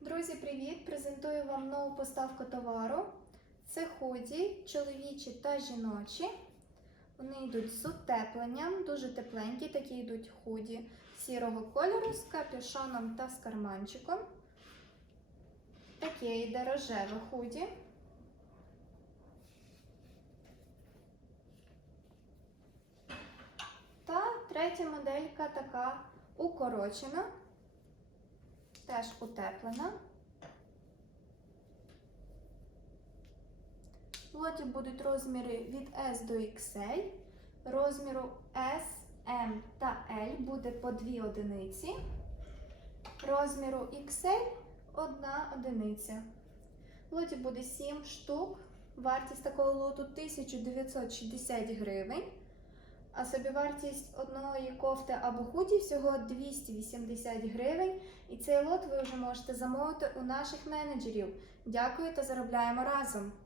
Друзі, привіт! Презентую вам нову поставку товару. Це худі, чоловічі та жіночі. Вони йдуть з утепленням, дуже тепленькі, такі йдуть худі сірого кольору з капюшоном та з карманчиком. Таке йде рожеве худі. Та третя моделька така укорочена, теж утеплена. Лоті будуть розміри від S до XL. Розміру S, M та L буде по 2 одиниці. Розміру XL одна одиниця. В лоті буде 7 штук. Вартість такого лоту 1960 гривень. А собівартість одної кофти або худі всього 280 гривень. І цей лот ви вже можете замовити у наших менеджерів. Дякую та заробляємо разом!